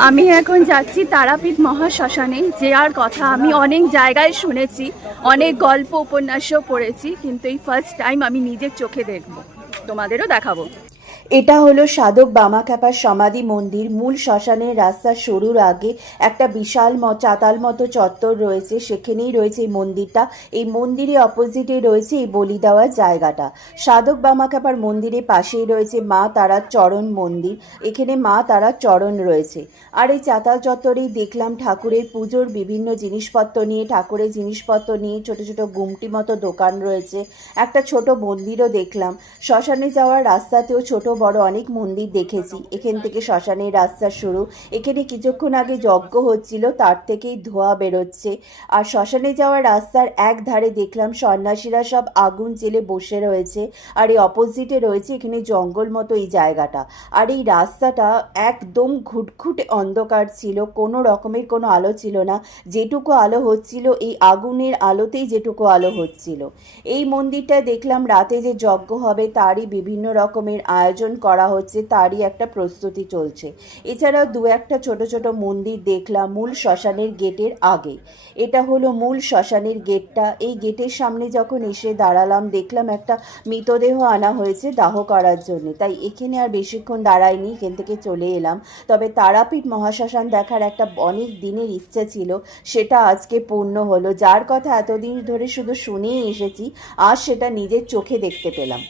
আমি এখন যাচ্ছি তারাপীঠ মহাশ্মশানে, যার কথা আমি অনেক জায়গায় শুনেছি, অনেক গল্প উপন্যাসও পড়েছি, কিন্তু এই ফার্স্ট টাইম আমি নিজের চোখে দেখব, তোমাদেরও দেখাবো। এটা হলো সাধক বামাখ্যাপার সমাধি মন্দির। মূল শ্মশানের রাস্তা শুরুর আগে একটা বিশাল চাতাল মতো চত্বর রয়েছে, সেখানেই রয়েছে এই মন্দিরটা। এই মন্দিরে অপোজিটে রয়েছে এই বলি দেওয়ার জায়গাটা। সাধক বামাখ্যাপার মন্দিরের পাশেই রয়েছে মা তারার চরণ মন্দির, এখানে মা তারার চরণ রয়েছে। আর এই চাতাল চত্বরেই দেখলাম ঠাকুরের পুজোর বিভিন্ন জিনিসপত্র নিয়ে, ঠাকুরের জিনিসপত্র নিয়ে ছোট ছোট গুমটি মতো দোকান রয়েছে, একটা ছোট মন্দিরও দেখলাম। শ্মশানে যাওয়ার রাস্তাতেও ছোট বড় অনেক মন্দির দেখেছি। এখান থেকে শ্মশানের রাস্তা শুরু। এখানে কিছুক্ষণ আগে যজ্ঞ হচ্ছিল, তার থেকেই ধোঁয়া বেরোচ্ছে। আর শ্মশানে যাওয়ার রাস্তার এক ধারে দেখলাম সন্ন্যাসীরা সব আগুন জেলে বসে রয়েছে। আর এই অপোজিটে রয়েছে এখানে জঙ্গল মতো এই জায়গাটা। আর এই রাস্তাটা একদম ঘুটঘুটে অন্ধকার ছিল, কোনো রকমের কোনো আলো ছিল না। যেটুকু আলো হচ্ছিল এই আগুনের আলোতেই যেটুকু আলো হচ্ছিল। এই মন্দিরটা দেখলাম রাতে যে যজ্ঞ হবে তারই বিভিন্ন রকমের আয়োজন করা হচ্ছে, তারই একটা প্রস্তুতি চলছে। এছাড়াও দু একটা ছোট ছোট মন্দির দেখলাম মূল শ্মশানের গেটের আগে। এটা হলো মূল শ্মশানের গেটটা। এই গেটের সামনে যখন এসে দাঁড়ালাম দেখলাম একটা মৃতদেহ আনা হয়েছে দাহ করার জন্য, তাই এখানে আর বেশিক্ষণ দাঁড়াইনি, এখান থেকে চলে এলাম। তবে তারাপীঠ মহাশ্মশান দেখার একটা অনেক দিনের ইচ্ছা ছিল, সেটা আজকে পূর্ণ হলো। যার কথা এতদিন ধরে শুধু শুনেই এসেছি, আজ সেটা নিজের চোখে দেখতে পেলাম।